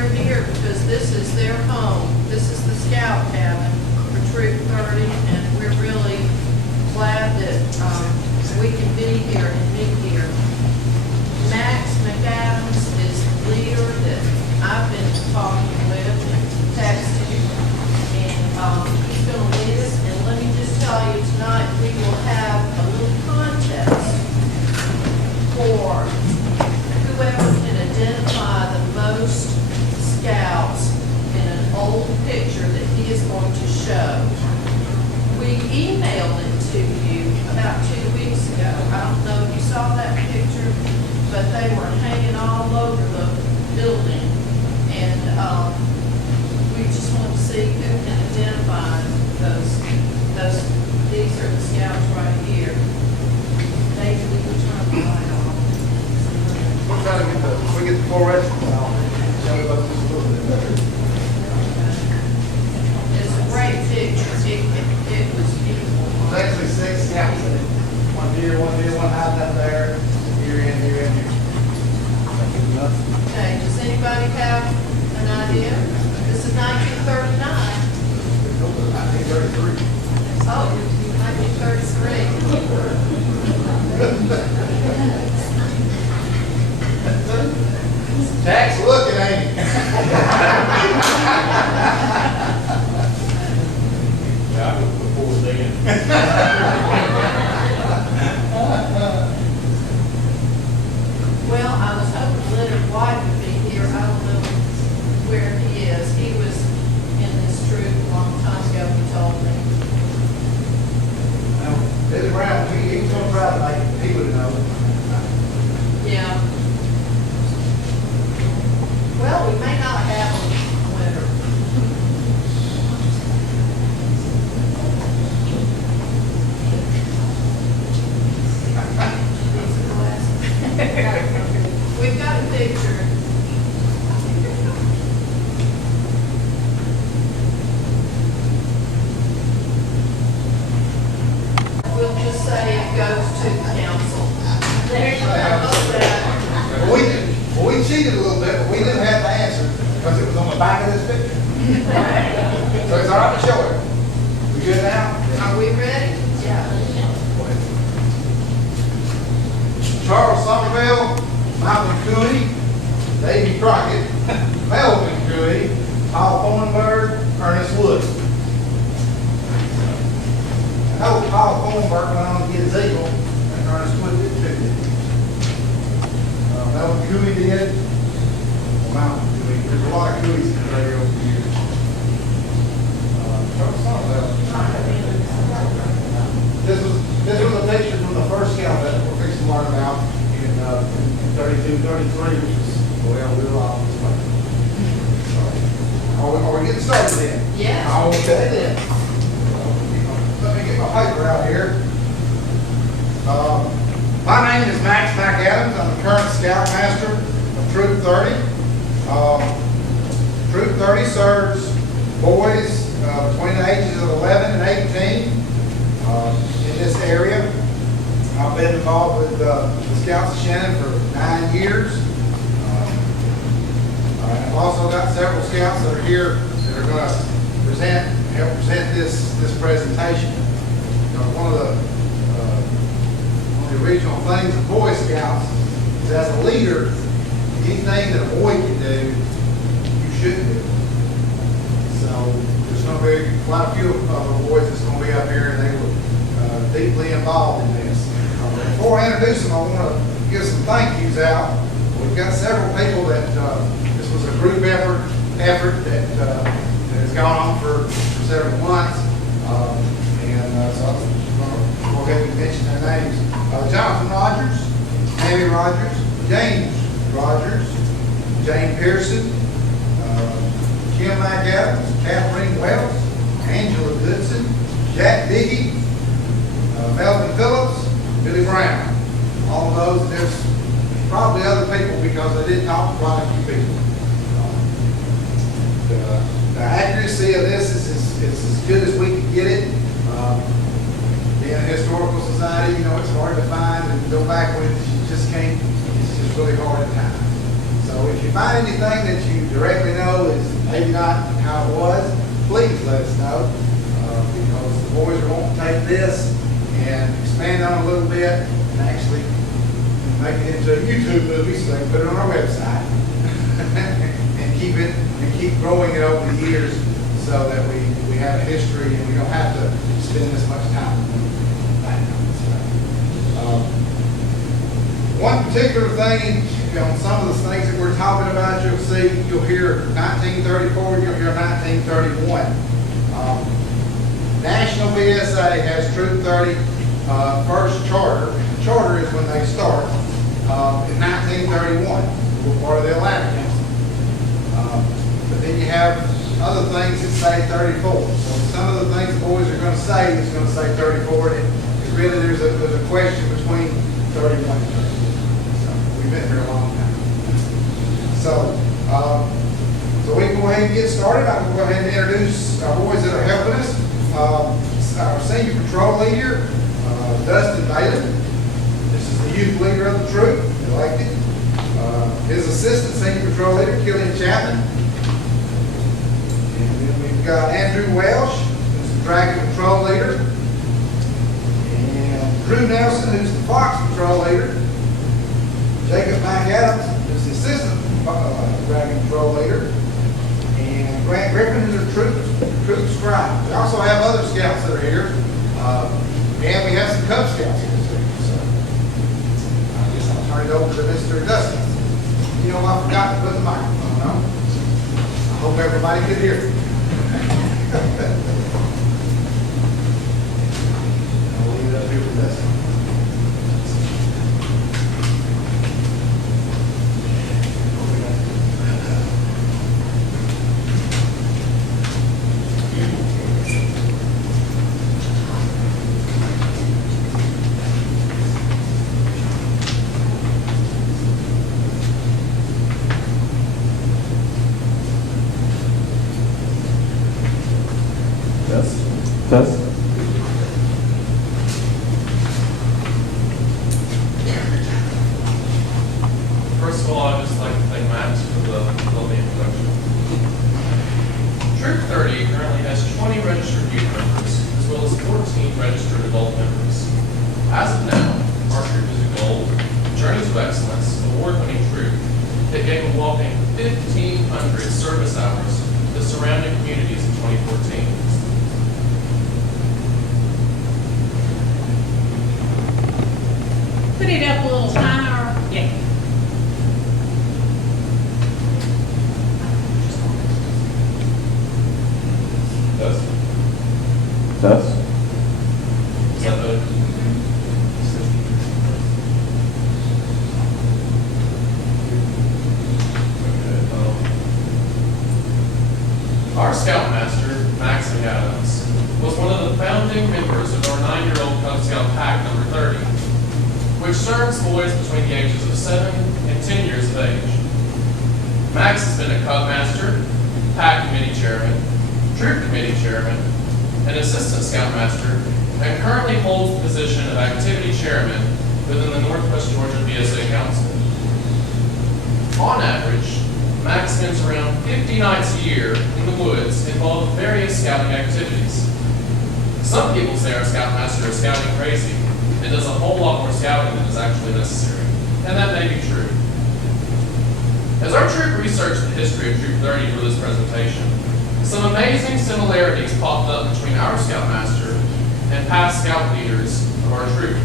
they're here because this is their home. This is the scout cabin for Troop 30, and we're really glad that we can be here and meet here. Max McAdams is the leader that I've been talking with and texting, and he's going to lead us. And let me just tell you, tonight we will have a little contest for whoever can identify the most scouts in an old picture that he is going to show. We emailed it to you about 2 weeks ago. I don't know if you saw that picture, but they were hanging all over the building. And we just want to see who can identify those. These are the scouts right here. Maybe we can turn the light on. We're trying to get we get the fluorescent out. Show you about this a little bit better. It's a great picture. It was beautiful. There's actually 6 scouts in it. One here, one hiding up there. Here and here and here. Okay, does anybody have an idea? This is 1939. 1933. Oh, 1933. Jack's looking, ain't he? Yeah, I was before then. Well, I was hoping Leonard White would be here. I don't know where he is. He was in this troop a long time ago, he told me. Now, Billy Brown, he's gonna try to make he would know. Yeah. Well, we may not have a winner. We've got a picture. We'll just say it goes to the council. There you go. We cheated a little bit, but we didn't have the answer because it was on the back of this picture. So it's all right to show it. We good now? Are we ready? Yeah. Charles Somerville, Malcolm Cooney, Davy Crockett, Melvin Cooney, Paul Thornburg, Ernest Wood. I know Paul Thornburg went on to get his eagle, and Ernest Wood did too. Melvin Cooney did. Malcolm Cooney. There's a lot of Coonies in there over the years. Charles Somerville. This was a picture from the first scout that we're fixing to learn about in 32, 33, which was, well, we were all this way. Are we getting started then? Yeah. Okay then. Let me get my paper out here. My name is Max McAdams. I'm the current scoutmaster of Troop 30. Troop 30 serves boys between the ages of 11 and 18 in this area. I've been involved with the Scouts of Shannon for 9 years. I've also got several scouts that are here that are going to help present this presentation. One of the original things of Boy Scouts is, as a leader, anything that a boy can do, you shouldn't do. So there's going to be quite a few of the boys that's going to be up here, and they were deeply involved in this. Before I introduce them, I want to give some thank yous out. We've got several people that this was a group effort that has gone on for several months, so I'm going to go ahead and mention their names. Jonathan Rogers, Tammy Rogers, James Rogers, Jane Pearson, Kim McAdams, Kathleen Wells, Angela Goodson, Jack Diggy, Melvin Phillips, Billy Brown. All of those, there's probably other people because I did talk to quite a few people. The accuracy of this is as good as we can get it. Being a historical society, you know, it's hard to find and go back with. You just can't. It's just really hard at times. So if you find anything that you directly know is maybe not how it was, please let us know. Because the boys are going to take this and expand on it a little bit and actually make it into a YouTube movie so they can put it on our website. and keep growing it over the years so that we have a history and we don't have to spend this much time. One particular thing, on some of the things that we're talking about, you'll hear 1934, you'll hear 1931. National BSA has Troop 30 first charter. The charter is when they start in 1931. We're part of the Atlantic Council. But then you have other things that say 34. So some of the things the boys are going to say is going to say 34. And really there's a question between 31 and 34. So we've been here a long time. So we can go ahead and get started. I'm going to go ahead and introduce our boys that are helping us. Our senior patrol leader, Dustin Bailey. This is the youth leader of the troop, elected. His assistant senior patrol leader, Killian Chapman. And then we've got Andrew Welsh, who's the Dragon patrol leader. And Drew Nelson, who's the Fox patrol leader. Jacob McAdams, who's the assistant Dragon patrol leader. And Grant Griffin, who's our troop scribe. We also have other scouts that are here. And we have some Cub Scouts here too. So I guess I'll turn it over to Mr. Dustin. You know, I forgot to put the microphone on. I hope everybody could hear me. I'll leave it up here with Dustin. Test. First of all, I'd just like to thank Max for the lovely introduction. Troop 30 currently has 20 registered youth members, as well as 14 registered adult members. As of now, our troop is a gold, Journey to Excellence, award-winning troop that gave a whopping 1,500 service hours to surrounding communities in 2014. Put it up a little higher. Yeah. Test. Test. Is that the? Our Scoutmaster, Max McAdams, was one of the founding members of our 9-year-old Cub Scout pack number 30, which serves boys between the ages of 7 and 10 years of age. Max has been a Cub Master, pack committee chairman, troop committee chairman, and assistant Scoutmaster, and currently holds the position of activity chairman within the Northwest Georgia BSA Council. On average, Max spends around 50 nights a year in the woods involved in various scouting activities. Some people say our Scoutmaster is scouting crazy and does a whole lot more scouting than is actually necessary, and that may be true. As our troop researched the history of Troop 30 for this presentation, some amazing similarities popped up between our Scoutmaster and past scout leaders of our troop.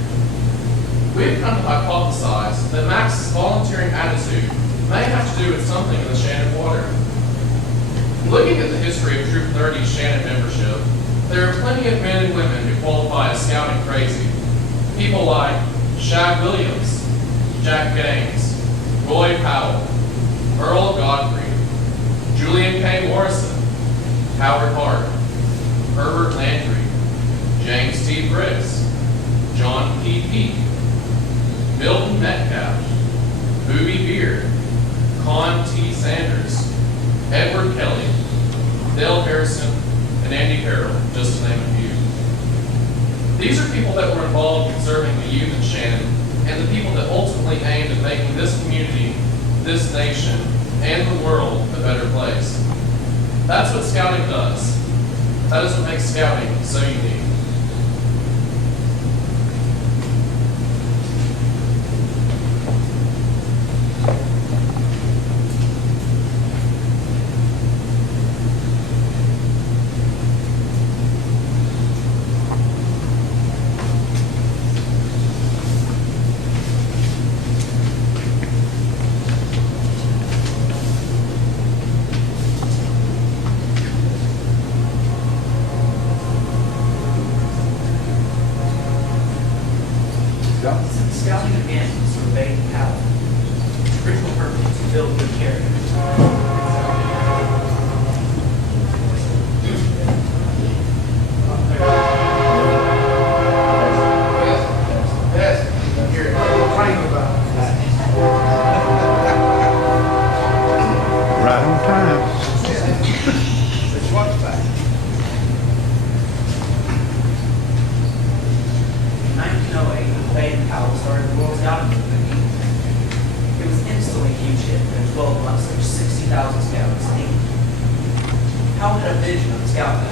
We have come to hypothesize that Max's volunteering attitude may have to do with something in the Shannon water. Looking at the history of Troop 30's Shannon membership, there are plenty of men and women who qualify as scouting crazy. People like Shaq Williams, Jack Gaines, Roy Powell, Earl Godfrey, Julian K. Morrison, Howard Hart, Herbert Landry, James T. Briggs, John P. Peake, Milton Metcalf, Boobie Beard, Con T. Sanders, Edward Kelly, Dale Harrison, and Andy Carroll, just to name a few. These are people that were involved in serving the youth in Shannon and the people that ultimately aimed at making this community, this nation, and the world a better place. That's what scouting does. That is what makes scouting so unique. Scouting advances for faith and power. Original purpose is to build good character. Yes, here, complain about it. Right on time. It's what's back. In 1908, faith and power started the World Scouting Movement. It was instantly a huge hit. In 12 months, there were 60,000 scouts in England. Powell had a vision of the scout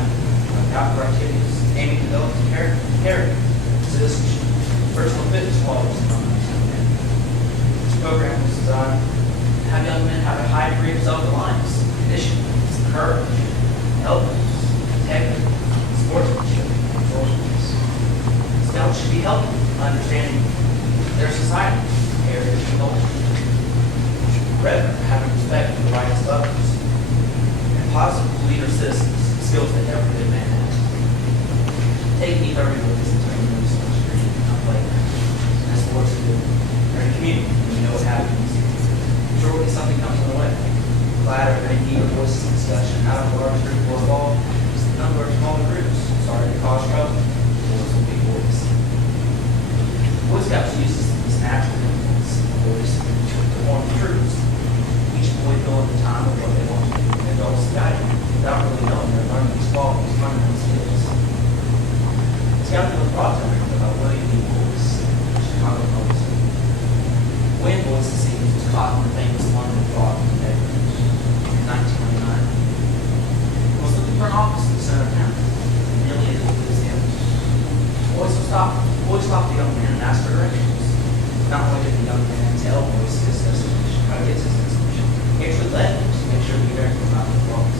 outdoor activities aiming to develop character, citizenship, personal fitness qualities among those young men. This program was designed to have young men have a high degree of self-reliance, discipline, courage, helpfulness, integrity, sportsmanship, and resourcefulness. Scouts should be helpful in understanding their society, heritage, and culture. Reverent, having respect for the rights of others, and positive leader citizens, skills that every good man has. Take me 30 minutes and turn loose on the street and not play that. That's sports to do. You're in a community, and you know what happens. Surely something comes in the way. Glad or many eager voices in discussion, out of a large group will evolve to the number of smaller groups. Sorry to cause trouble, boys will be boys. Boy Scouts uses this natural influence of boys to form troops. Each boy feeling the time of what they want to do, and adults guide them without really knowing they're learning these qualities, fundamental skills. Scouting was brought to America by William D. Boyce, Chicago Public School. William Boyce, it seems, was caught in the famous London fraud in 1929. He was looking for an office in the center of town, and nearly eluded his end. Boyce stopped the young man and asked for directions. Not only did the young man tell Boyce his destination, how to get to his destination, he actually led him to make sure he verified about the flaws.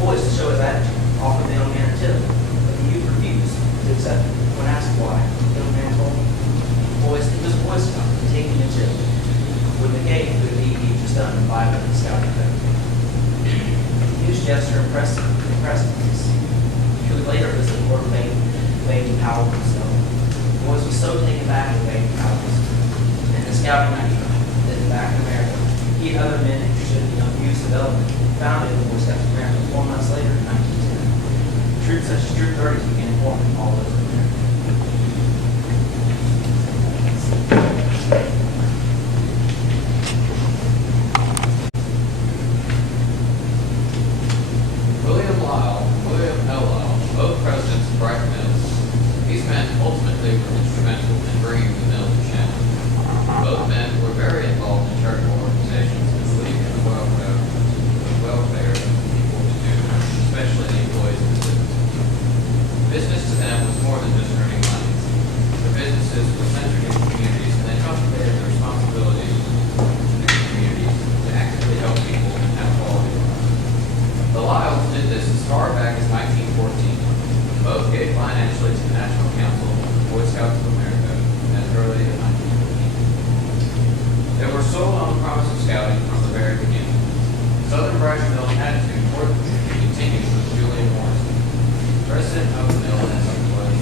Boyce, to show his attitude, offered the young man a tip, but the youth refused to accept it. When asked why, the young man told him, Boyce, he was a Boy Scout, and taking a tip would negate the deed he had just done in violating the scouting code. The youth's gesture impressed him. He would later visit Lord Baden Powell himself. Boyce was so taken back with Baden Powell and the scouting idea that back in America, he and other men interested in young youth development founded the Boy Scouts of America 4 months later in 1910. Troops such as Troop 30 began forming all over America. William L. Lyle, both presidents of Brighton Mills. These men ultimately were instrumental in bringing the mill to Shannon. Both men were very involved in charitable organizations and believed in the welfare of the people to do, especially the employees of the business. Business to them was more than just earning money. Their businesses were centered in communities, and they cultivated their responsibilities to the communities to actively help people have quality of life. The Lyles did this as far back as 1914. Both gave financially to the National Council of the Boy Scouts of America as early as 1914. They were sold on the promise of scouting from the very beginning. Southern Brighton Mill's attitude toward the community continued with Julian Morrison, president of the mill and was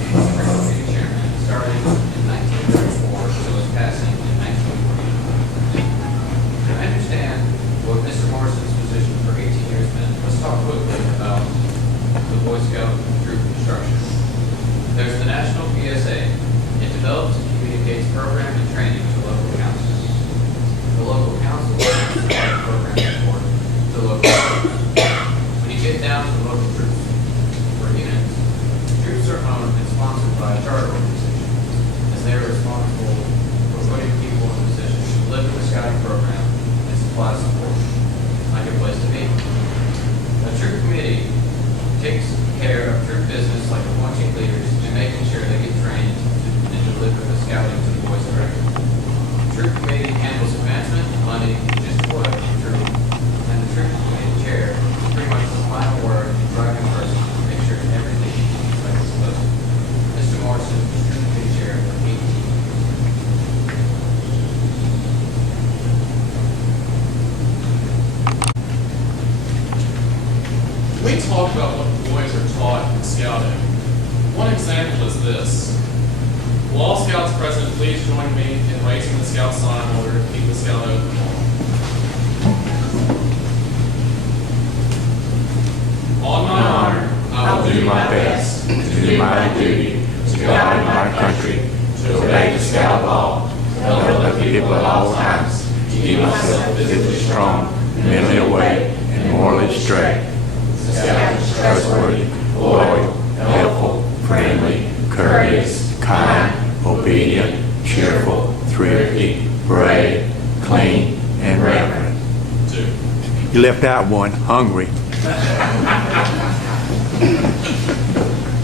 the chairman, starting in 1934 until his passing in 1949. To understand what Mr. Morrison's position for 18 years meant, let's talk quickly about the Boy Scout troop construction. There's the National PSA. It develops and communicates program and training to local councils. The local council provides program support to local troops. When you get down to the local troops for units, supply support, like a place to be. A troop committee takes care of troop business like appointing leaders and making sure they get trained and deliver the scouting to the boys directly. Troop committee handles advancement, money, just what troop, and the troop committee chair is pretty much the final word and driving person to make sure everything is like it's supposed to. Mr. Morrison is troop committee chair for 18 years. We talk about what the boys are taught in scouting. One example is this. Will all Scouts present please join me in raising the Scout sign in order to keep the Scout oath? On my honor, I will do my best to do my duty to God and my country, to obey the Scout law, to help the people at all times, to keep myself physically strong, mentally awake, and morally straight. The Scout is trustworthy, loyal, helpful, friendly, courteous, kind, obedient, cheerful, thrifty, brave, clean, and reverent. 2. You left out one, hungry.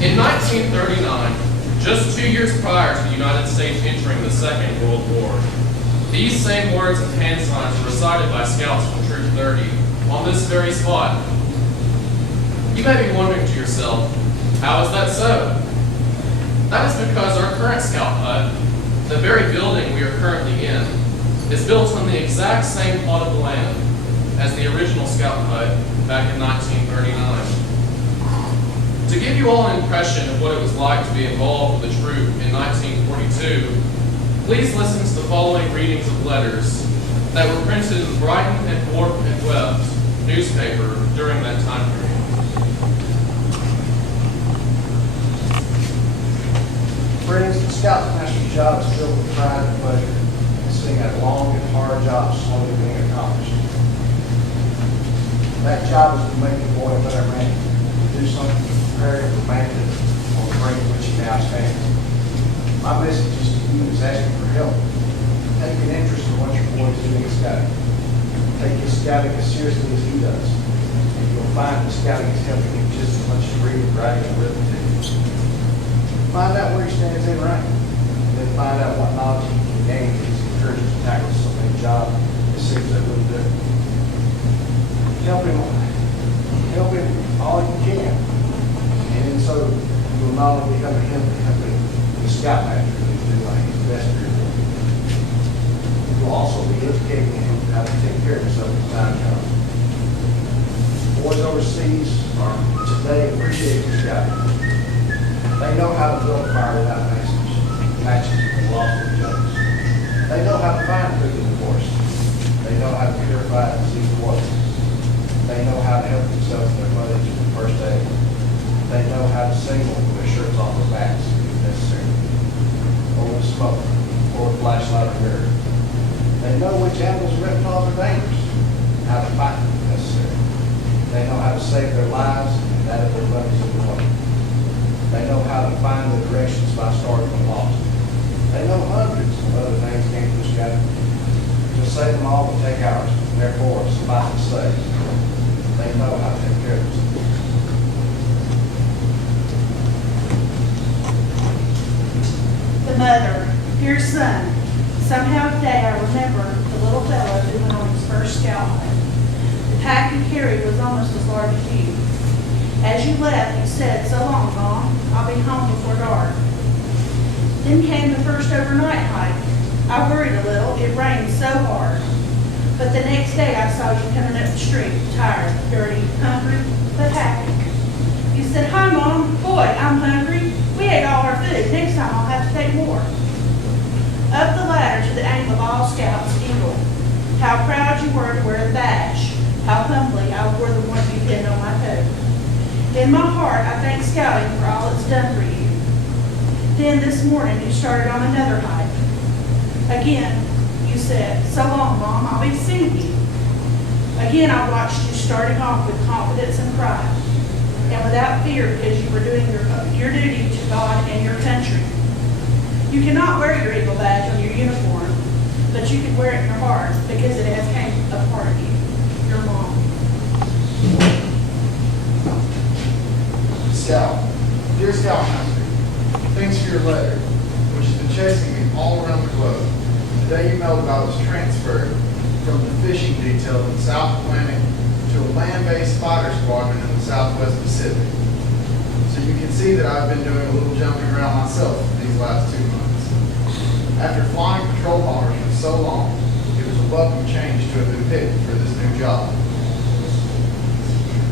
In 1939, just 2 years prior to the United States entering the Second World War, these same words and hand signs were recited by Scouts from Troop 30 on this very spot. You may be wondering to yourself, how is that so? That is because our current Scout hut, the very building we are currently in, is built on the exact same plot of land as the original Scout hut back in 1939. To give you all an impression of what it was like to be involved with the troop in 1942, please listen to the following readings of letters that were printed in the Brighton and Thorpe and Webb newspaper during that time period. Friends, the Scoutmaster's job is filled with pride and pleasure, and seeing a long and hard job slowly being accomplished. That job is to make the boy a better man, to do something to prepare him for manhood on the brink of which he now stands. My message is to you is asking for help. Take an interest in what your boy is doing in scouting. Take his scouting as seriously as he does, and you'll find that scouting is helping him just as much as reading, writing, and arithmetic. Find out where he stands in rank, and then find out what knowledge he can gain as he encourages to tackle so many jobs it seems they wouldn't do. Help him all you can, and in so you will not only become him, but the Scoutmaster who is doing his best for your boy. You will also be educating him how to take care of himself when time comes. Boys overseas are today appreciating scouting. They know how to build a fire without matches and lost and jokes. They know how to find food in the forest. They know how to purify and see poison. They know how to help themselves in their clothing with first aid. They know how to signal with their shirts off their backs if necessary, or with smoke, or with flashlight or mirror. They know which animals and reptiles are dangerous, and how to fight them if necessary. They know how to save their lives and that of their buddies in the way. They know how to find the directions by starting from lost. They know hundreds of other things came to scouting. To say them all will take hours. Therefore, suffice to say, they know how to take care of themselves. The mother, dear son, somehow today I remember the little fellow who went on his first scout hunt. The pack you carried was almost as large as you. As you left, you said, "So long, Mom. I'll be home before dark." Then came the first overnight hike. I worried a little. It rained so hard. But the next day I saw you coming up the street, tired, dirty, hungry, but happy. You said, "Hi, Mom. Boy, I'm hungry. We ate all our food. Next time I'll have to take more." Up the ladder to the aim of all scouts, Eagle. How proud you were to wear the badge. How humbly I wore the one you pinned on my coat. In my heart, I thank scouting for all it's done for you. Then this morning, you started on another hike. Again, you said, "So long, Mom, I'll be seeing you." Again, I watched you starting off with confidence and pride, and without fear because you were doing your duty to God and your country. You cannot wear your Eagle badge on your uniform, but you can wear it in your heart because it has came a part of you, your mom. Scout, dear Scoutmaster, thanks for your letter, which has been chasing me all around the globe. Today you mailed about was transferred from the fishing detail in the South Atlantic to a land-based fighter squadron in the Southwest Pacific. So you can see that I've been doing a little jumping around myself these last 2 months. After flying patrol bombers for so long, it was a welcome change to have been picked for this new job.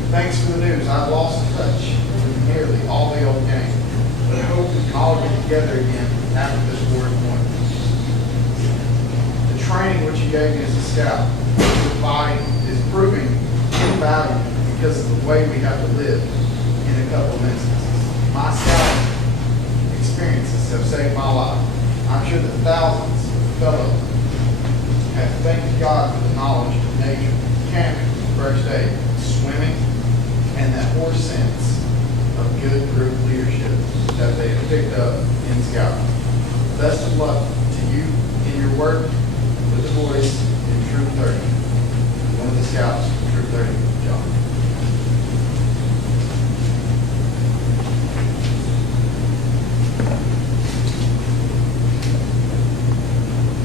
Thanks for the news. I've lost touch with nearly all the old gang, but I hope we can all get together again after this war is won. The training which you gave me as a scout is proving invaluable because of the way we have to live in a couple of instances. My scouting experiences have saved my life. I'm sure that thousands of fellows have thanked God for the knowledge of nature, camping, first aid, swimming, and that horse sense of good group leadership that they have picked up in scouting. Best of luck to you in your work with the boys in Troop 30. One of the scouts from Troop 30, John.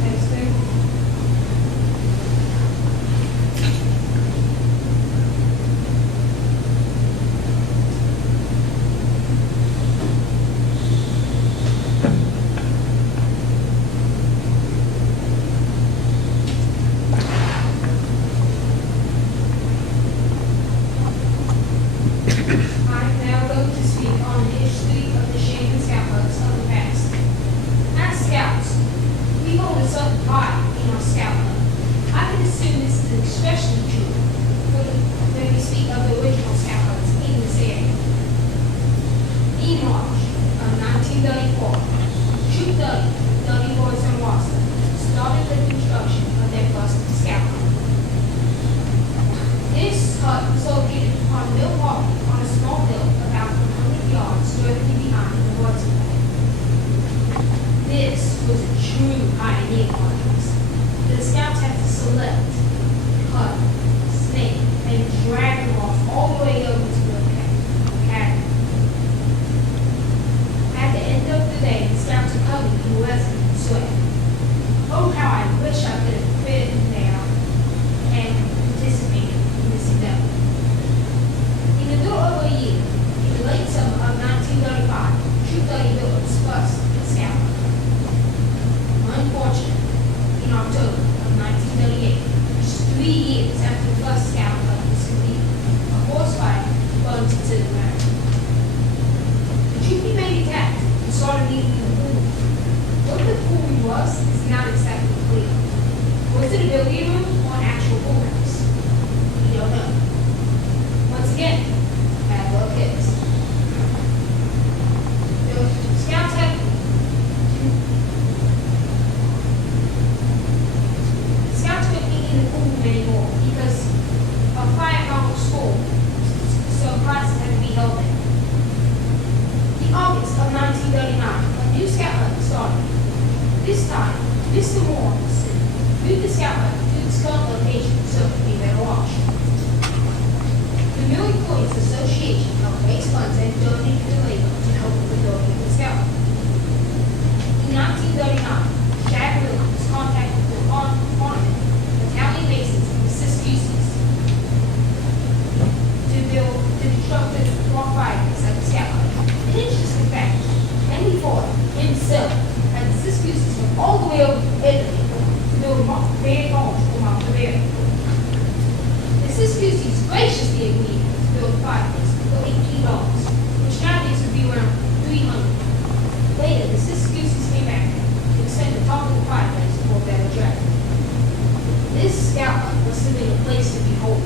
Thanks, Dave. I am now going to speak on the history of the Shannon Scout Clubs of the past. As scouts, we hold a certain pride in our scout club. I can assume this is especially true when we speak of the original scout clubs in this area. In March of 1934, Troop 30 Boys and Watson, started the construction of their first scout club. This hut was located on Mill Park on a small hill about 100 yards directly behind the Watson plant. This was a true pioneer project. The scouts had to select, cut, snake, and drag them off all the way over to the academy. At the end of the day, the scouts are covered in resin and sweat. Oh, how I wish I could have been there and participated in this endeavor. In a little over a year, in the late summer of 1935, Troop 30 built its first scout. Unfortunately, in October of 1938, just 3 years after the first scout club was completed, a horse fire burned it to the ground. The troop remained intact and started leaving the pool. What the pool was is not exactly clear. Was it a billiard room or an actual pool house? We don't know. Once again, bad luck hits. The scouts had couldn't be in the pool anymore because a fire gone to school, so classes had to be held there. In August of 1939, a new scout hut started. This time, Mr. Morris moved the scout hut to its current location so it could be better watched. The Mill Employees Association helped raise funds and donated the labor to help with the building of the scout hut. In 1939, Jack Williams contacted the Farnham Italian Masons in the Siskiyous to construct the rock fighters at the scout hut. An interesting fact, Henry Ford himself had the Siskiyous from all the way over to Italy to build grand homes for Mount Bavaria. The Siskiyous graciously agreed to build fighters for $18, which nowadays would be around $300. Later, the Siskiyous came back to extend the top of the fireplace for a better drag. This scout hut must have been a place to behold.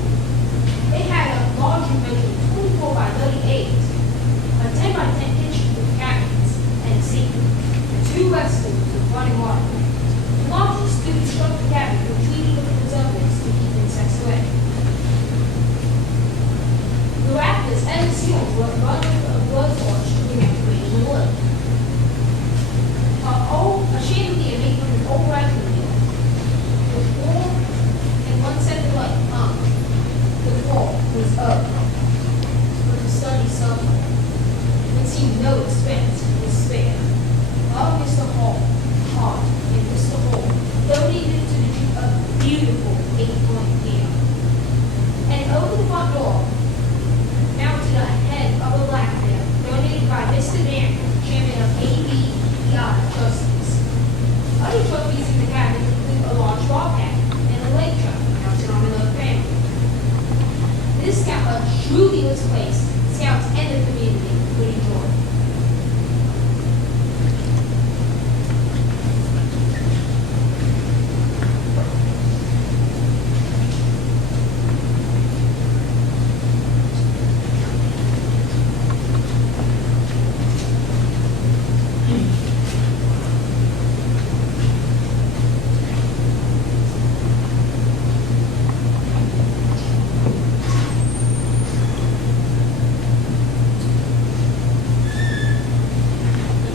It had a large measuring 24 by 38, a 10 by 10 kitchen with cabinets and a sink, and 2 restrooms with running water. The largest to construct the cabin were treated with preservatives to keep insects away. The rafters and the ceiling were run with a blowtorch to bring out the the wood. A chandelier made from an old rifle wheel with 4 and 1/7 takes place, Scouts and the community would enjoy. In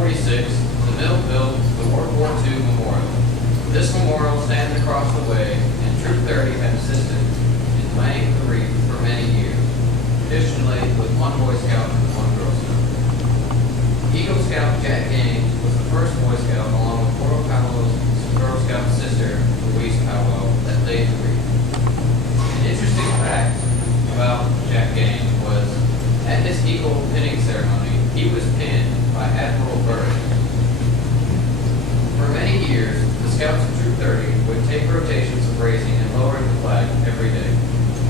1946, the mill built the World War II memorial. This memorial stands across the way, and Troop 30 had assisted in laying the wreath for many years, traditionally with one Boy Scout and one Girl Scout. Eagle Scout Jack Gaines was the first Boy Scout, along with Coro Powell's Girl Scout sister, Louise Powell, that laid the wreath. An interesting fact about Jack Gaines was, at his Eagle pinning ceremony, he was pinned by Admiral Byrd. For many years, the Scouts of Troop 30 would take rotations of raising and lowering the flag every day.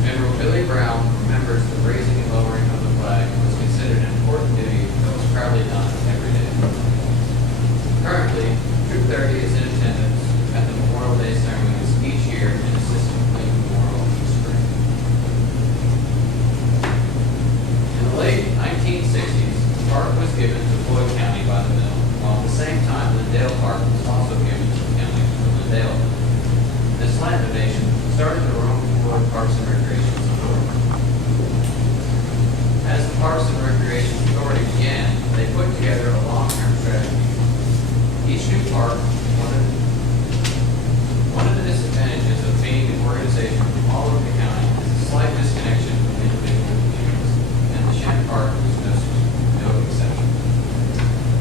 General Billy Brown remembers the raising and lowering of the flag was considered an important duty that was proudly done every day. Currently, Troop 30 is in attendance at the Memorial Day ceremonies each year and assists in the memorial each spring. In the late 1960s, the park was given to Floyd County by the mill, while at the same time Lindale Park was also given to the county for Lindale. This land donation started the Rome Floyd Parks and Recreation Authority. As the Parks and Recreation Authority began, they put together a long-term strategy. Each new park, one of the disadvantages of being an organization from all over the county is a slight disconnection with individual communities, and the Shannon Park was no exception.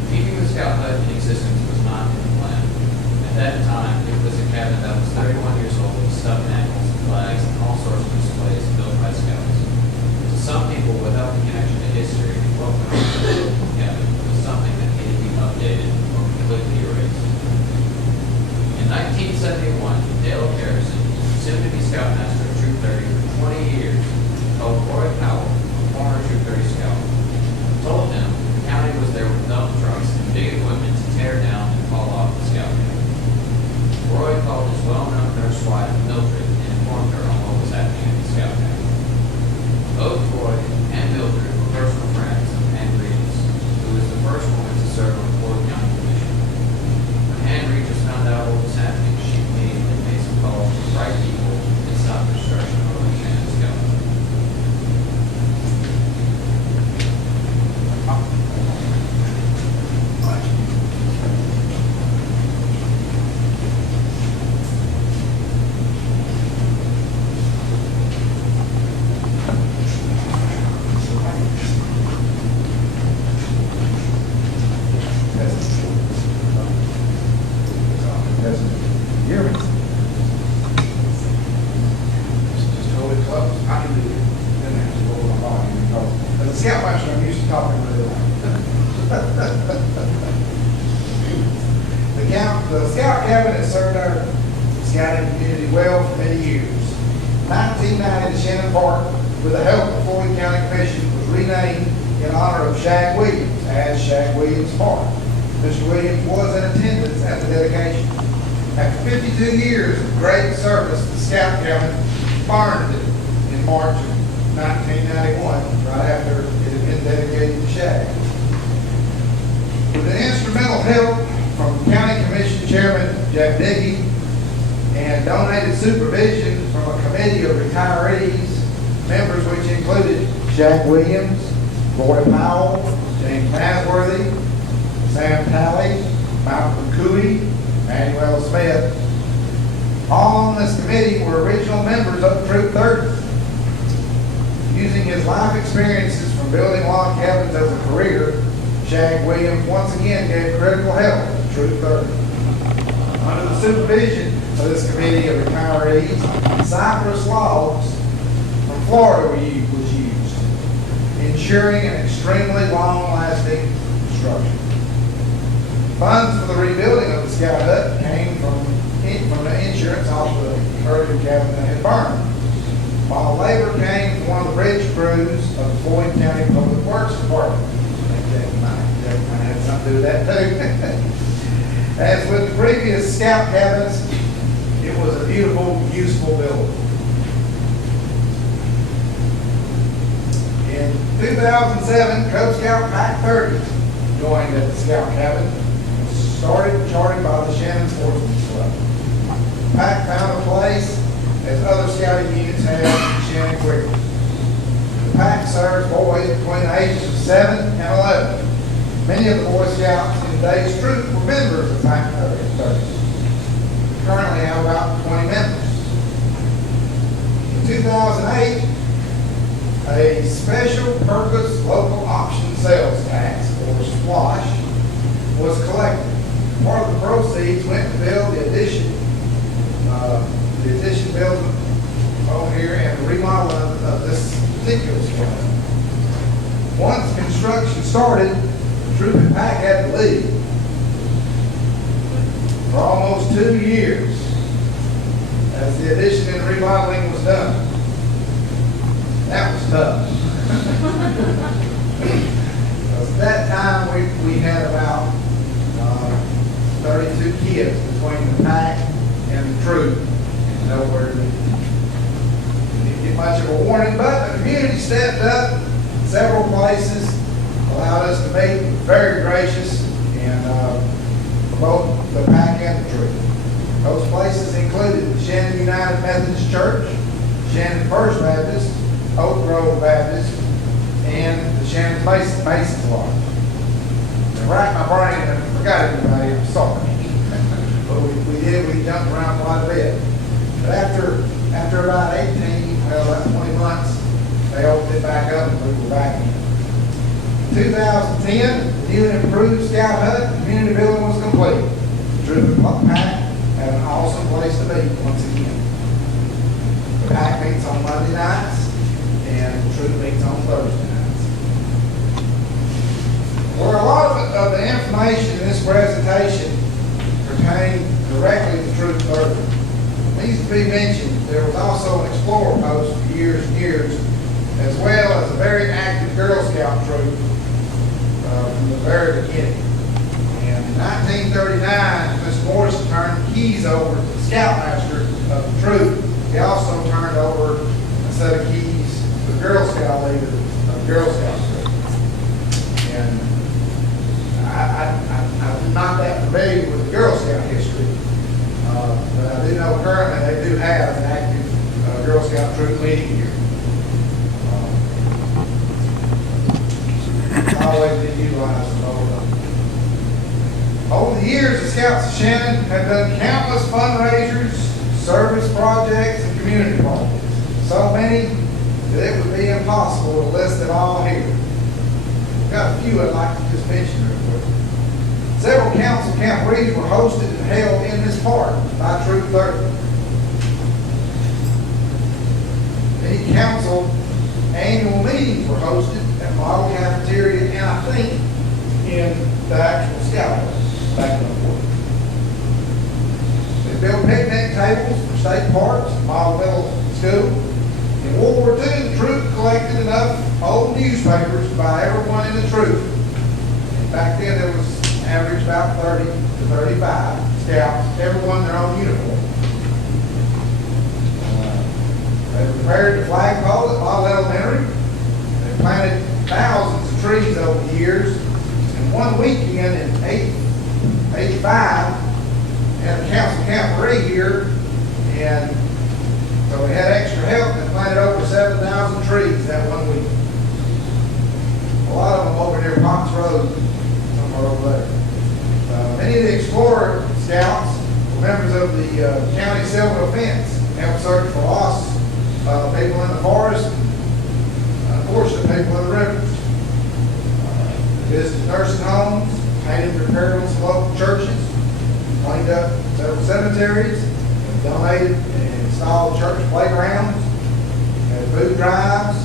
Keeping the Scout Hut in existence was not in the plan. At that time, it was a cabin that was 31 years old with stuffed animals, flags, and all sorts of displays built by Scouts. To some people without the connection to history, welcome to the cabin was something that needed to be updated or completely erased. In 1971, Dale Harrison, soon to be Scoutmaster of Troop 30 for 20 years, told Roy Powell, a former Troop 30 Scout, told him the county was there with dump trucks and big equipment to tear down and haul off the Scout camp. Roy called his well-known nurse wife, Mildred, and informed her on what was happening at the Scout camp. Both Roy and Mildred were personal friends of Ann Regis, who was the first woman to serve on the Floyd County Commission. When Ann Regis found out what was happening, she immediately made some calls to the right people and stopped destruction of the Shannon Scout. Hear me? Just hold it close. I can do it. Then I have to roll my body because as a scoutmaster, I'm used to talking really loud. The scout cabin has served our scouting community well for many years. 1990, the Shannon Park, with the help of the Floyd County Commission, was renamed in honor of Shag Williams as Shag Williams Park. Mr. Williams was in attendance at the dedication. After 52 years of great service, the Scout Cabin burned in March of 1991, right after it had been dedicated to Shag. With an instrumental help from County Commission Chairman Jack Dickey and donated supervision from a committee of retirees, members which included Shag Williams, Roy Powell, James Masworthy, Sam Talley, Malcolm Cooey, Manuel Smith. All on this committee were original members of Troop 30. Using his life experiences from building log cabins as a career, Shag Williams once again gave critical help to Troop 30. Under the supervision of this committee of retirees, cypress logs from Florida was used, ensuring an extremely long-lasting structure. Funds for the rebuilding of the Scout Hut came from the insurance off the earlier cabin that had burned, while labor came was one of the bridge crews of the Floyd County Public Works Department. I think that might have something to do with that too. As with the previous scout cabins, it was a beautiful, useful building. In 2007, Cub Scout Pack 30 joined at the scout cabin. It was started and chartered by the Shannon Sportsman's Club. Pack found a place as other scouting units have in Shannon Creek. The pack serves boys between the ages of 7 and 11. Many of the Boy Scouts in today's troop were members of Pack 30. We currently have about 20 members. In 2008, a special purpose local option sales tax, or SPLOSH, was collected. Part of the proceeds went to build the addition building over here and the remodeling of this particular squad. Once construction started, the troop and pack had to leave for almost 2 years as the addition and remodeling was done. That was tough. Because at that time, we had about 32 kids between the pack and the troop. And nowhere to didn't get much of a warning, but the community stepped up in several places, allowed us to meet, very gracious, and for both the pack and the troop. Those places included the Shannon United Methodist Church, Shannon First Baptist, Oak Grove Baptist, and the Shannon Masons Lodge. I racked my brain and I forgot everybody, I'm sorry. But we jumped around quite a bit. But after about 20 months, they opened it back up and we were back in. In 2010, the new and improved Scout Hut community building was complete. The troop and pack had an awesome place to be once again. The pack meets on Monday nights, and the troop meets on Thursday nights. Where a lot of the information in this presentation pertain directly to Troop 30. It needs to be mentioned, there was also an Explorer post for years and years, as well as a very active Girl Scout troop from the very beginning. And in 1939, Mr. Morrison turned the keys over to the Scoutmaster of the troop. He also turned over a set of keys to the Girl Scout leader of the Girl Scout troop. And I'm not that familiar with the Girl Scout history, but I do know currently they do have an active Girl Scout troop leading here. Always been utilized all of them. Over the years, the Scouts of Shannon have done countless fundraisers, service projects, and community projects. So many that it would be impossible to list them all here. I've got a few I'd like to just mention real quick. Several council camporees were hosted and held in this park by Troop 30. Many council annual meetings were hosted at Model Cafeteria and I think in the actual Scout House back in the 40s. They built picnic tables for state parks, Model Middle School. In World War II, the troop collected enough old newspapers to buy everyone in the troop. And back then, there was average about 30 to 35 scouts, everyone in their own uniform. They repaired the flagpole at Model Elementary. They planted thousands of trees over the years. And one weekend in 85, had a council camporee here, and so we had extra help and planted over 7,000 trees that one week. A lot of them over near Fox Road, somewhere over there. Many of the Explorer Scouts were members of the county civil defense, helped search for lost people in the forest, unfortunately people in the rivers. Visited nursing homes, painted and repaired some local churches, cleaned up several cemeteries, and donated and installed church playgrounds, had food drives,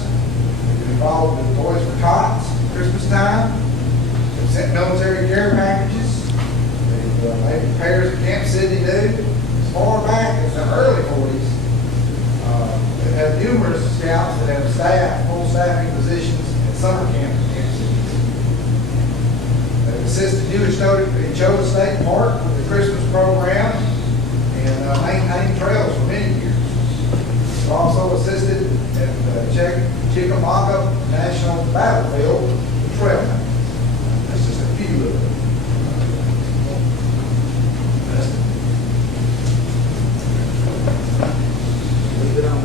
been involved with Toys for Tots at Christmas time. They've sent military care packages. They've made repairs at Camp Sidney do. As far back as the early 40s, they've had numerous scouts that have full staffing positions at summer camp in Kansas City. They've assisted Cholla State Park with the Christmas program and maintained trails for many years. They've also assisted at Chickamauga National Battlefield with trail maintenance. That's just a few of them. Leave it on.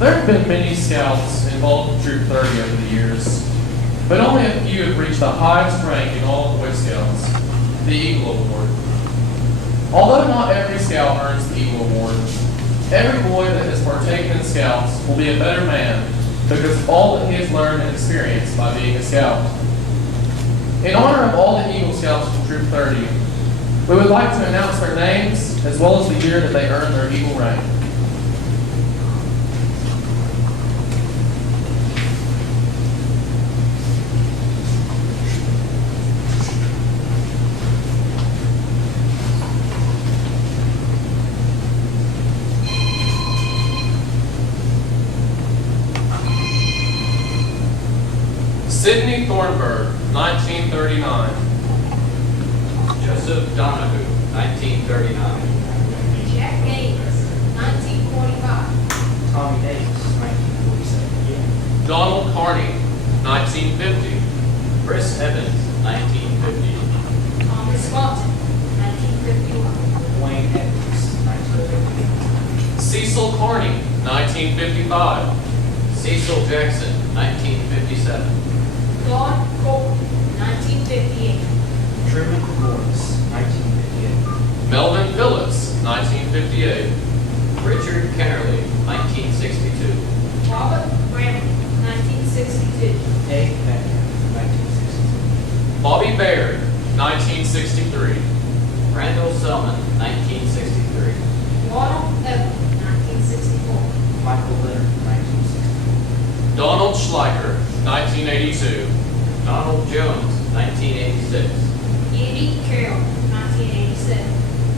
There have been many scouts involved in Troop 30 over the years, but only a few have reached the highest rank in all of Boy Scouts, the Eagle Award. Although not every scout earns the Eagle Award, every boy that has partaken in Scouts will be a better man because of all that he has learned and experienced by being a scout. In honor of all the Eagle Scouts from Troop 30, we would like to announce their names as well as the year that they earned their Eagle rank. Sidney Thornburg, 1939. Joseph Donahue, 1939. Jack Davis, 1945. Tommy Davis, 1947. Donald Carney, 1950. Chris Evans, 1950. Thomas Fulton, 1951. Wayne Edwards, 1950. Cecil Carney, 1955. Cecil Jackson, 1957. Don Cole, 1958. Truman Morris, 1958. Melvin Phillips, 1958. Richard Kennerly, 1962. Robert Bramley, 1962. Dave Becker, 1962. Bobby Baird, 1963. Randall Selman, 1963. Ronald Evans, 1964. Michael Leonard, 1960. Donald Schleicher, 1982. Donald Jones, 1986. Andy Carroll, 1987.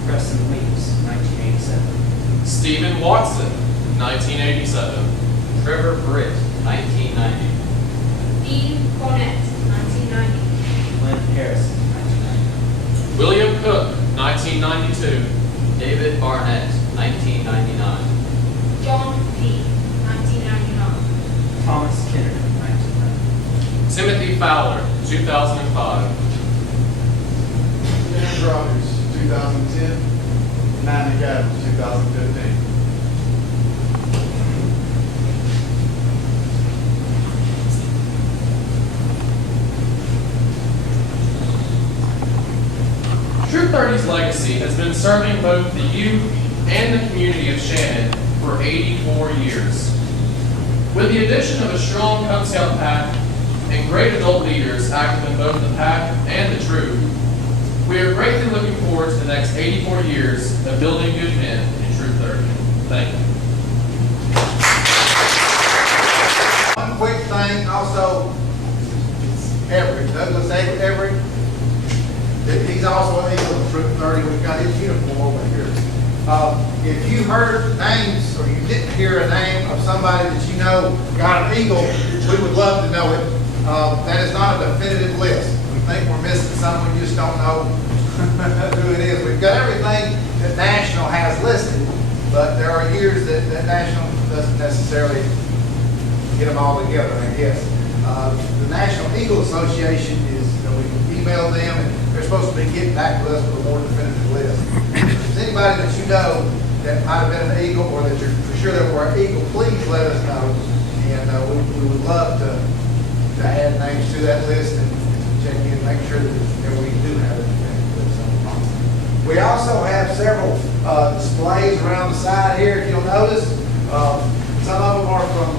Preston Weems, 1987. Stephen Watson, 1987. Trevor Britt, 1990. Dean Cornett, 1990. Glenn Harrison, 1990. William Cook, 1992. David Barnett, 1999. John P., 1999. Thomas Kenner, 1990. Timothy Fowler, 2005. Dan Rogers, 2010, Manny Adams, 2015. Troop 30's legacy has been serving both the youth and the community of Shannon for 84 years. With the addition of a strong Cub Scout pack and great adult leaders active in both the pack and the troop, we are greatly looking forward to the next 84 years of building good men in Troop 30. Thank you. One quick thing also, Everett, Douglas Everett, he's also an Eagle in Troop 30. We've got his uniform over here. If you heard names or you didn't hear a name of somebody that you know got an Eagle, we would love to know it. That is not a definitive list. We think we're missing someone, we just don't know who it is. We've got everything that National has listed, but there are years that National doesn't necessarily get them all together, I guess. The National Eagle Association is, we can email them, and they're supposed to be getting back to us with a more definitive list. If there's anybody that you know that might have been an Eagle, or that you're for sure that were an Eagle, please let us know. And we would love to add names to that list and check in, make sure that we do have a definitive list on the phone. We also have several displays around the side here, if you'll notice. Some of them are from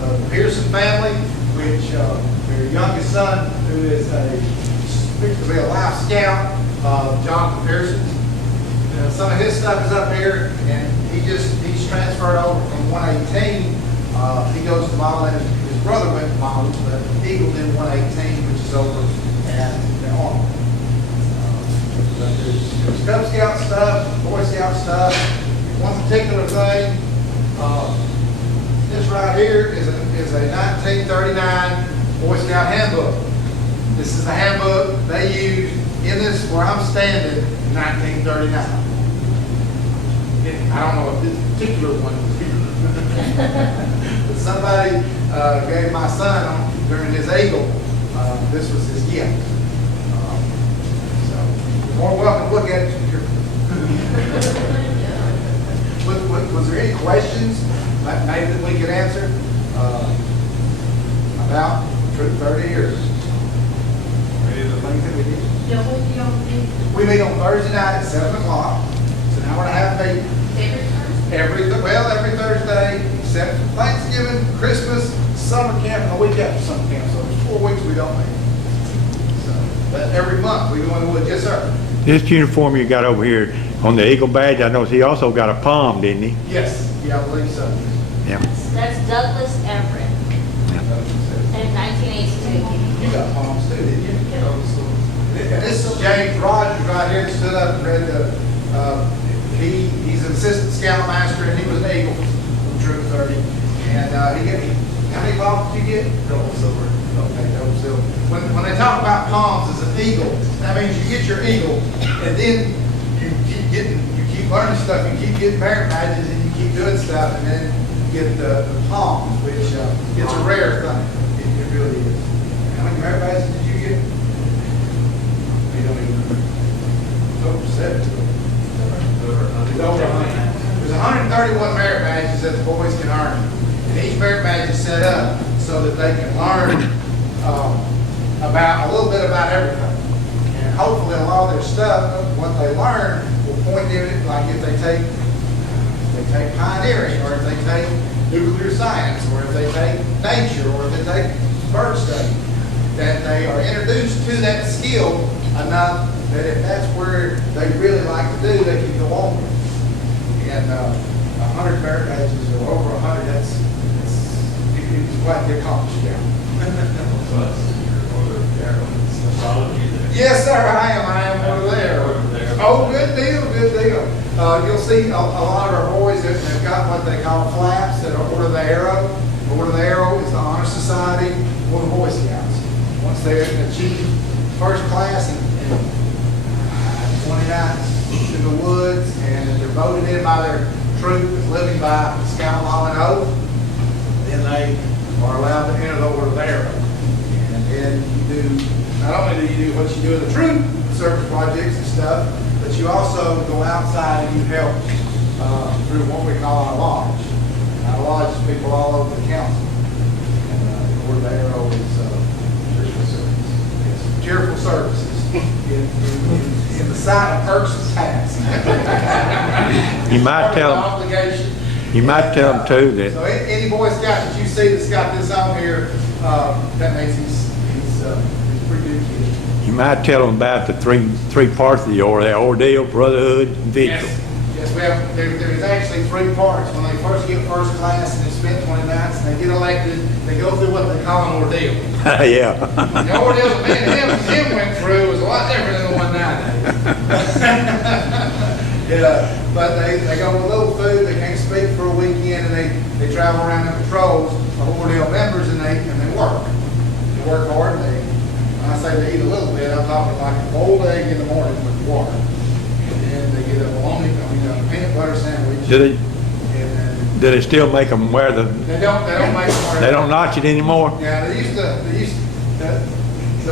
the Pearson family, which their youngest son, who is to be a Life Scout, Jonathan Pearson. Some of his stuff is up here, and he's transferred over from 118. He goes to modeling his brother went to Mounds, but Eagle's in 118, which is over at the Army. But there's Cub Scout stuff, Boy Scout stuff. One particular thing, this right here is a 1939 Boy Scout handbook. This is the handbook they used in this, where I'm standing, in 1939. I don't know if this particular one was here. But somebody gave my son, during his Eagle, this was his gift. So, you're more welcome to look at it. Was there any questions maybe that we could answer about Troop 30 years? Any of the things that we did? Yeah, what do y'all do? We meet on Thursday night at 7 o'clock. It's an hour and a half meeting. Every Thursday? Every Thursday, except Thanksgiving, Christmas, summer camp, and the week after summer camp. So there's 4 weeks we don't meet. So, but every month we go into wood. Yes, sir. This uniform you got over here on the Eagle badge, I noticed he also got a palm, didn't he? Yes, yeah, I believe so. Yeah. That's Douglas Everett in 1982. You got palms too, didn't you? And this is James Rogers right here that stood up and read the, he's an assistant scoutmaster and he was an Eagle from Troop 30. And he gave me, how many palms did you get? Gold, silver. Okay, gold, silver. When they talk about palms as an Eagle, that means you get your Eagle and then you keep learning stuff, you keep getting merit badges and you keep doing stuff and then you get the palms, which it's a rare thing. It really is. How many merit badges did you get? You don't even remember. It's over 70. It's over 100. There's 131 merit badges that the boys can earn. And each merit badge is set up so that they can learn about a little bit about everything. And hopefully a lot of their stuff, what they learn, will point them, like if they take pioneering, or if they take nuclear science, or if they take nature, or if they take bird study, that they are introduced to that skill enough that if that's where they really like to do, they can go on with it. And 100 merit badges or over 100, it's quite the accomplishment. Yes, sir, I am over there. Oh, good deal, good deal. You'll see a lot of our boys that have got what they call flaps that are Order of the Arrow. Order of the Arrow is the Honor Society or the Boy Scouts. Once they achieve first class and 20 nights in the woods, and they're voted in by their troop that's living by Scout Law and Oath, then they are allowed to enter the Order of the Arrow. And then you do, not only do you do what you do in the troop service projects and stuff, but you also go outside and you help through what we call our lodge. Our lodge is people all over the council. And the Order of the Arrow is cheerful services in the side of perks and tasks. You might tell them, Obligation. you might tell them too that So any Boy Scout that you see that's got this on here, that means he's a pretty good kid. you might tell them about the three parts of the order: ordeal, brotherhood, and victory. Yes, we have, there's actually 3 parts. When they first get first class and they spend 20 nights and they get elected, they go through what they call an ordeal. Yeah. The ordeal that me and him went through was a lot different than the one nowadays. Yeah, but they go with little food, they can't speak for a weekend, and they travel around in patrols of ordeal members and they work. They work hard, when I say they eat a little bit, I'm talking like a boiled egg in the morning with water. And then they get a bologna, a peanut butter sandwich. Do And then they still make them wear the? they don't make them wear. They don't notch it anymore. Yeah, the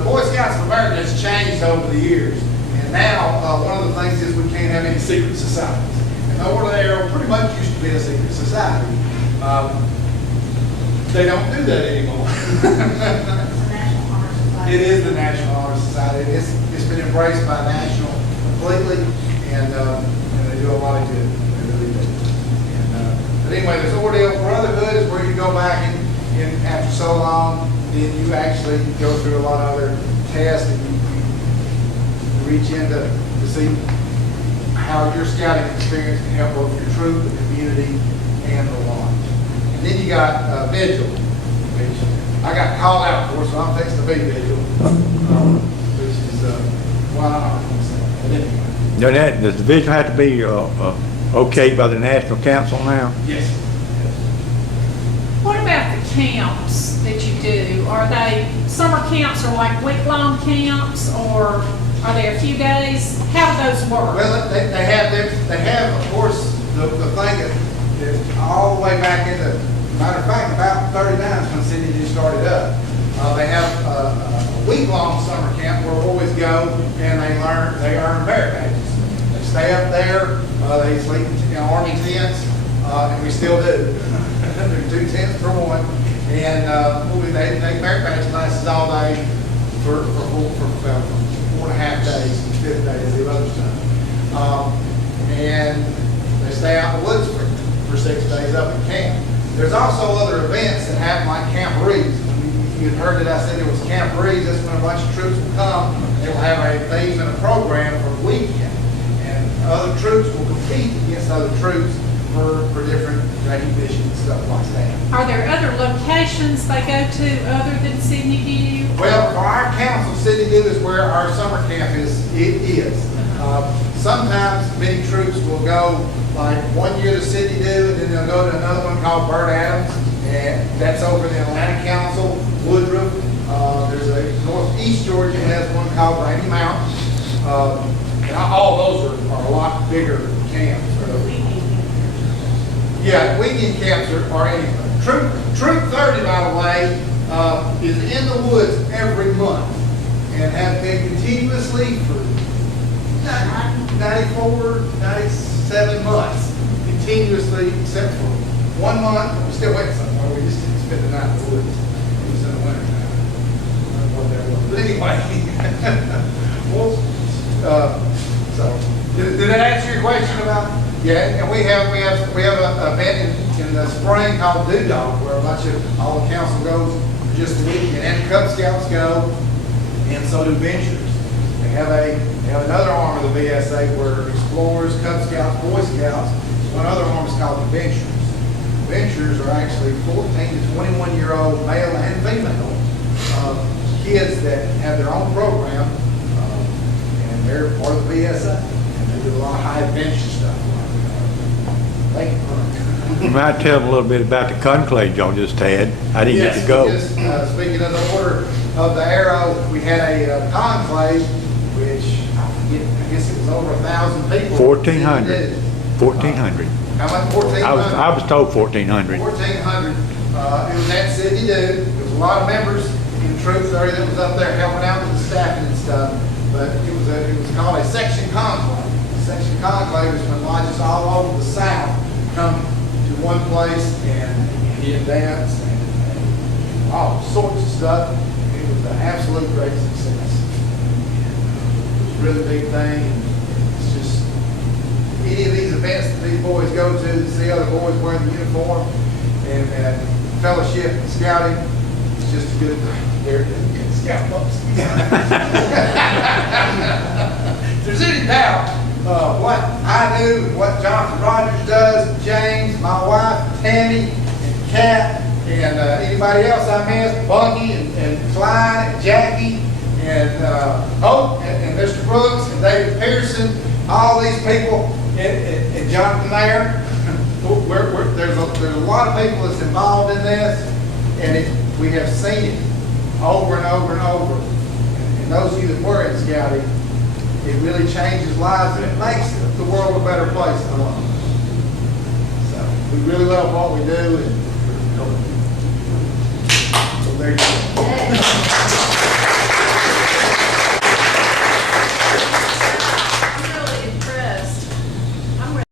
Boy Scouts of America has changed over the years. And now, one of the things is we can't have any secret societies. And the Order of the Arrow pretty much used to be a secret society. They don't do that anymore. It is the National Honor Society. It's been embraced by national completely, and they do a lot of good. They really do. But anyway, there's Ordeal Brotherhood is where you go back and after so long, then you actually go through a lot of other tests and you reach into to see how your scouting experience can help both your troop, the community, and the lodge. And then you got Vigil, which I got called out for, so I'm fixing to be vigil, which is, why not? But anyway. Now that, does the division have to be, okayed by the National Council now? Yes. What about the camps that you do? Are they, summer camps are like week-long camps, or are they a few days? How do those work? Well, they have, of course, the thing that all the way back in the, matter of fact, about 30 times when City just started up. They have a week-long summer camp where boys go and they earn merit badges. They stay up there, they sleep in army tents, and we still do. There's 2 tents per one, and they take merit badge classes all day for about 4.5 days, 5 days, the other stuff. And they stay out in the woods for 6 days up at camp. There's also other events that happen like Camp Reeves. You had heard that I said it was Camp Reeves. That's when a bunch of troops will come. They will have a theme and a program for the weekend. And other troops will compete against other troops for different recognition and stuff like that. Are there other locations they go to other than Sydney View? Well, for our council, Sydney View is where our summer camp is. Sometimes many troops will go, like 1 year to Sydney View, and then they'll go to another one called Burt Adams, and that's over the Atlanta Council, Woodruff. There's a Northeast Georgia has one called Rainy Mountain. And all those are a lot bigger camps. Yeah, weekend camps are anything. Troop 30, by the way, is in the woods every month and have been continuously for 94, 97 months, continuously, except for 1 month. We're still waiting somewhere. We just didn't spend the night in the woods. It was in the winter time. I don't know what that was. But anyway, well, so did that answer your question about? Yeah, and we have an event in the spring called Dew Dog, where a bunch of all the council goes for just a weekend, and Cub Scouts go, and so do Ventures. They have another arm of the VSA where Explorers, Cub Scouts, Boy Scouts. One other arm is called the Ventures. Ventures are actually 14 to 21-year-old male and female kids that have their own program, and they're part of the VSA. And they do a lot of high adventure stuff. You might tell them a little bit about the conclave y'all just had. I didn't get to go. Yes, speaking of the Order of the Arrow, we had a conclave, which I guess it was over 1,000 people. 1,400. 1,400. How much? 1,400? I was told 1,400. 1,400. It was at Sydney Dew. There was a lot of members in Troop 30 that was up there helping out with the staffing and stuff. But it was called a section conclave. A section conclave is when lodges all over the South come to one place and dance and all sorts of stuff. It was an absolute great success. It was a really big thing. It's just any of these events that these boys go to see other boys wearing the uniform and fellowship and scouting, it's just a good thing. They're good scout folks. If there's any doubt what I do, what Jonathan Rogers does, James, my wife, Tammy, and Kat, and anybody else I missed, Bunky and Clyde, and Jackie, and Hope, and Mr. Brooks, and David Pearson, all these people, and Jonathan there. There's a lot of people that's involved in this, and we have seen it over and over and over. And those of you that were in scouting, it really changes lives and it makes the world a better place. So we really love what we do, and so there you go.